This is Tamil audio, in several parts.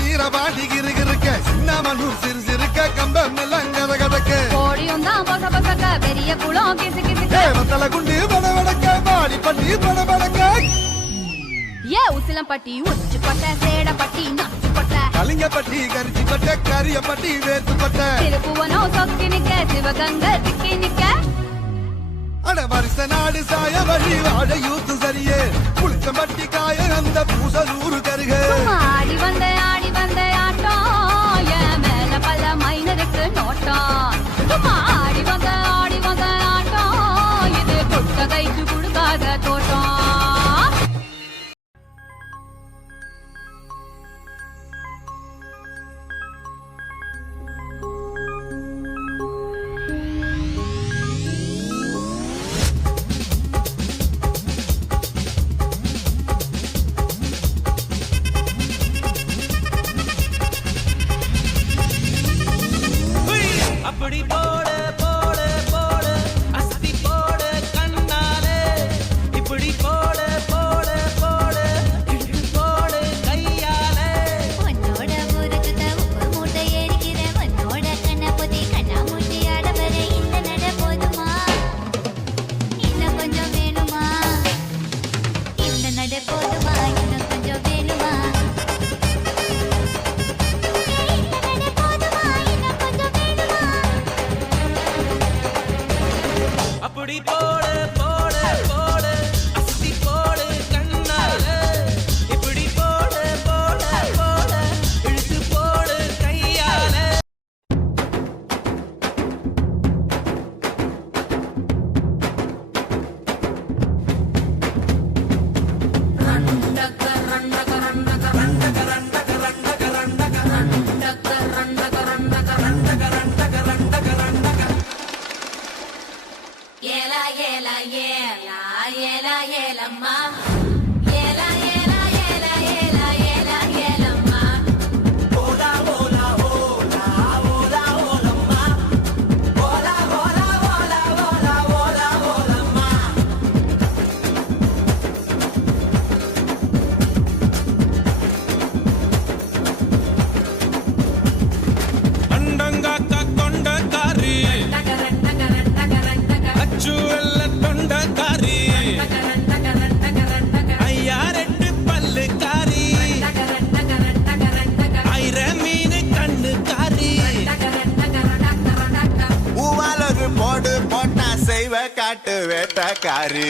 வீரபாண்டி கிருகிருக்க சின்னமனூர் சிறு சிறுக்க கம்பம் கதகதக்க கோடியும் தான் பச பசக்க பெரிய குளம் கிசு கிசுக்க மத்தல குண்டி படபடக்க பாடி பட்டி படபடக்க ஏ உசிலம்பட்டி உச்சிப்பட்ட சேடப்பட்டி நச்சுப்பட்ட கலிங்கப்பட்டி கரிச்சிப்பட்ட கரியப்பட்டி வேத்துப்பட்ட திருப்புவனம் சொக்கி நிக்க சிவகங்கை திக்கி நிக்க அட வருஷ நாடு சாய வழி வாழ யூத்து சரியே புளிச்சம்பட்டி காய அந்த பூசலூரு கருக ஆடி வந்த ஆட்டம் என் மேல பல மைனருக்கு நோட்டம் ஆடி வந்த ஆட்டம் இது புத்த கைக்கு கொடுக்காத தோட்டம் அப்படி போடு போடு போடு அஸ்தி போடு கண்ணாலே இப்படி போடு போடு போடு இழுத்து போடு கையாலே உன்னோட ஊருக்கு உப்பு மூட்டை ஏறிக்கிற உன்னோட கண்ணை பொத்தி கண்ணா மூட்டி ஆடவர இந்த நட போதுமா இன்னும் கொஞ்சம் வேணுமா இந்த நட போதுமா இன்னும் கொஞ்சம் வேணுமா அப்படி போடு போடு போடு அஸ்தி போடு கண்ணாலே இப்படி போடு போடு போடு இழுத்து போடு கையாலே ஏலா ஏலா ஏலா ஏலா ஏலம்மா போடு போட்டா செய்வ காட்டு வேட்டக்காரி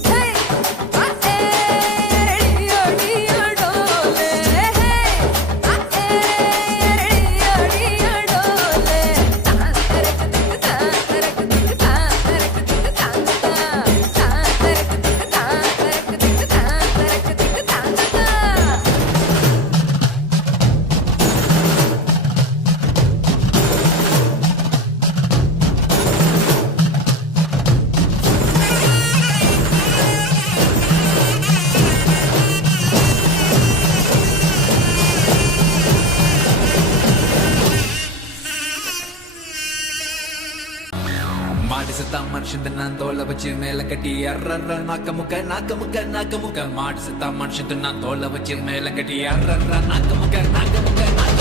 Hey! செத்தா மனுஷன் நான் தோலை வச்சு மேல கட்டி அர்ற நாக்க முக்க நாக்க முக்க நாக்க முக்க மாடு செத்தா மனுஷன் நான் தோலை வச்சு மேல கட்டி அர்ற நாக்க முக்க நாக்க முக்க நாக்க